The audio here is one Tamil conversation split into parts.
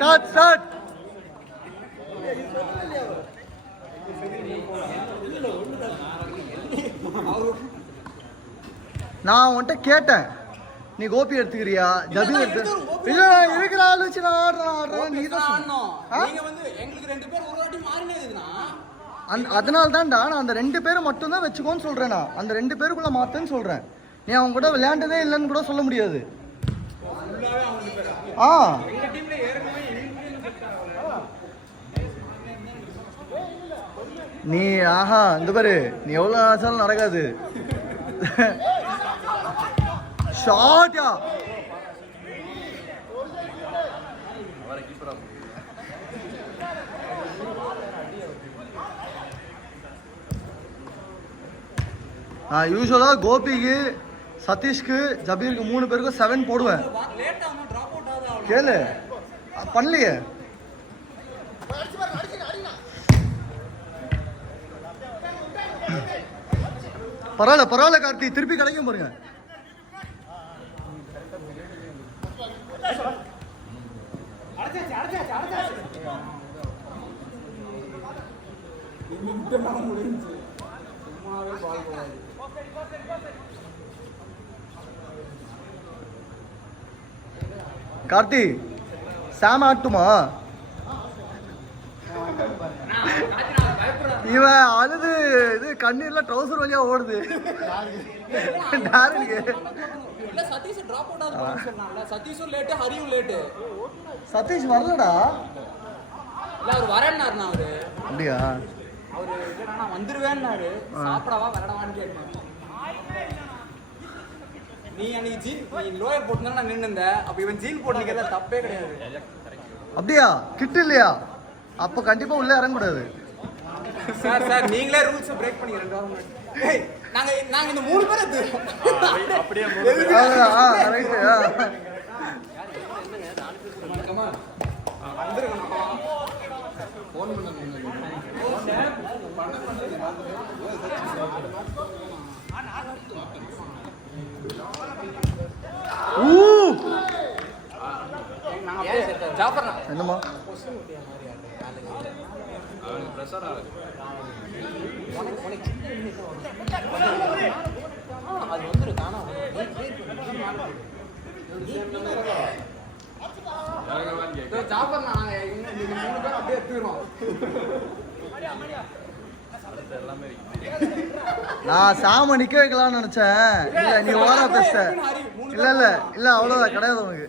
ஸ்டார்ட். நான் உன்கிட்ட கேட்டேன், நீ கோபி எடுத்துக்கிறியா ஜபீர் எடுத்து? இல்ல இருக்கிற ஆள் வச்சு நான் ஆடுறேன். நீ தான் அதனால தான்டா நான் அந்த 2 பேரும் மட்டும் தான் வச்சுக்கோன்னு சொல்றேன். நான் அந்த 2 பேருக்குள்ள மாத்தேன்னு சொல்றேன். நீ அவங்க கூட விளையாண்டதே இல்லைன்னு கூட சொல்ல முடியாது. நீ இந்த பாரு, நீ எவ்வளவு ஆச்சாலும் நடக்காது. ஷாட்யா யூஸ்வலா கோபிக்கு, சதீஷ்க்கு, ஜபீருக்கு 3 பேருக்கும் 7 போடுவேன். கேளு, பண்ணலையே. பரவாயில்ல கார்த்தி, திருப்பி கிடைக்கும் பாருங்க. கார்த்தி, சாம் ஆட்டுமா? இவன் அழுது இது கண்ணீர்ல ட்ரௌசர் வழியா ஓடுது. சதீஷ் வரலடா. அப்படியா? வந்துருவேன்னாரு. சாப்பிடவா வரடவான்னு கேட்டேன். நீ அன்னைக்கு ஜீன் லோயர் போட்டுனா நான் நின்னுந்த. அப்ப இவன் ஜீன் போட்டு நிக்கிறத தப்பே கிடையாது. அப்படியா? கிட்ட இல்லையா? அப்ப கண்டிப்பா உள்ள இறங்க கூடாது. சார் நீங்களே ரூல்ஸ் பிரேக் பண்ணீங்க 2 வாரம் முன்னாடி. நாங்க இந்த 3 பேர் அப்படியே ரைட். ஃபோன் பண்ணுங்க. என்னமா அது வந்துரு தானா அப்படியே எடுத்துக்கிறோம். நான் சாம நிக்க வைக்கலாம்னு நினைச்சேன். இல்ல நீ ஓரா பேச. இல்ல அவ்வளவுதான், கிடையாது உனக்கு.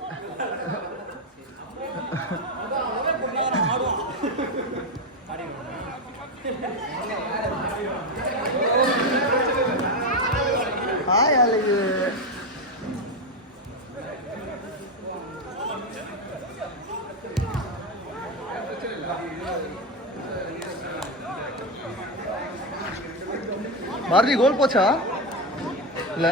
ஹாய் அழகு. மாருதி கோல் போச்சா? இல்ல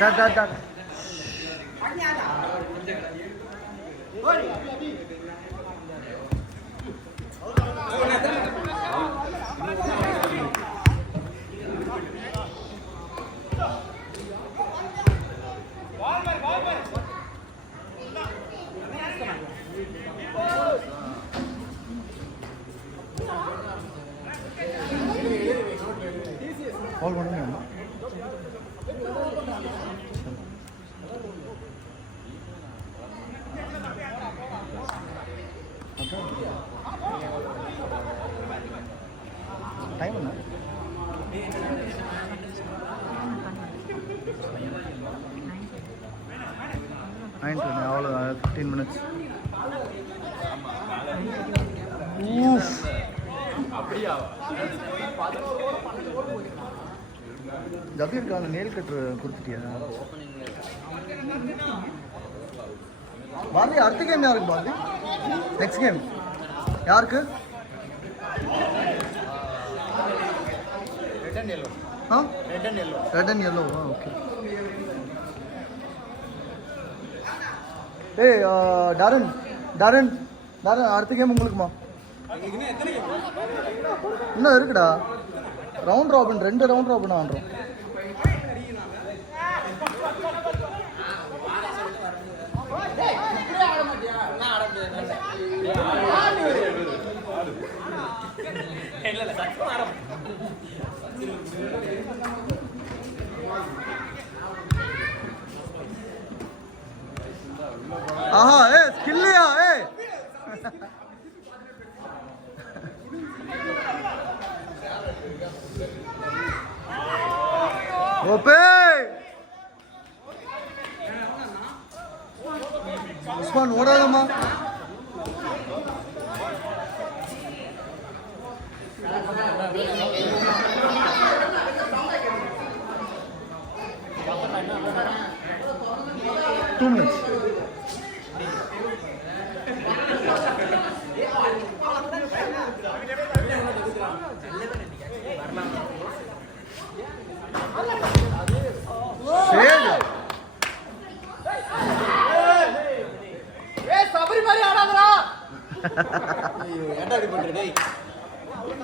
டாட் கால் பண்ணுங்க. டைம் என்ன? 9:20. அவ்வளோ 15 minutes. ஜபீருக்கான நேல் கட்டு கொடுத்துட்டியா? பாரதி அடுத்த கேம் யாருக்கு பாரதி? நெக்ஸ்ட் கேம் யாருக்கு? Red and yellow. ஆ red and yellow. Red and yellow. Okay. ஏய் டாரன் டாரன் டாரன் அடுத்த கேம் உங்களுக்குமா? இன்னும் இருக்குடா. ரவுண்ட் ராபின் 2 ரவுண்ட் ராபின் ஆடுறோம். ஆஹா ஏ ஸ்கில்லியா ஏ ஓபே உஸ்மான் ஓடாதம்மா. Two minutes.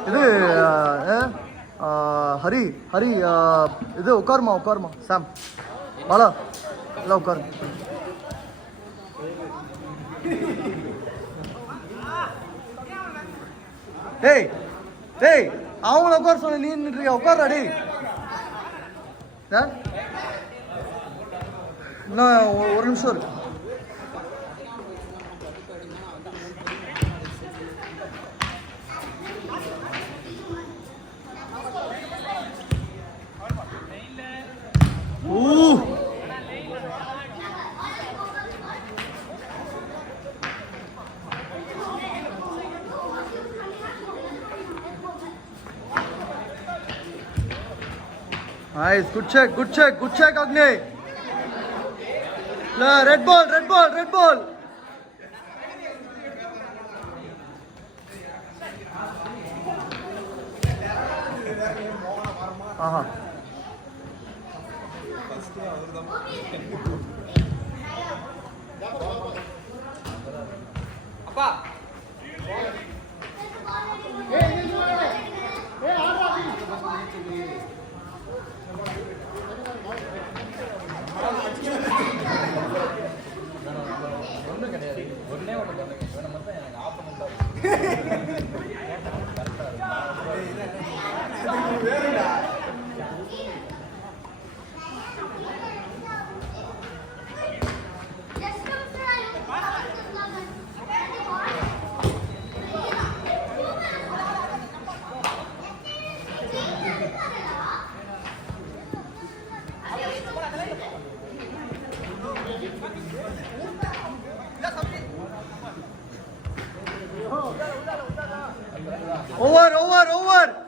இது ஹரி ஹரி இது உட்காருமா சாம் வாலா எல்லாம் உட்காரு. டேய் டேய் அவங்கள உட்கார சொன்ன நீ நின்றுறியா? உட்கார்றா டேய். இன்னும் ஒரு நிமிஷம் இருக்கு. Nice, good check, Agni. Red ball. Aha. அப்பா Over.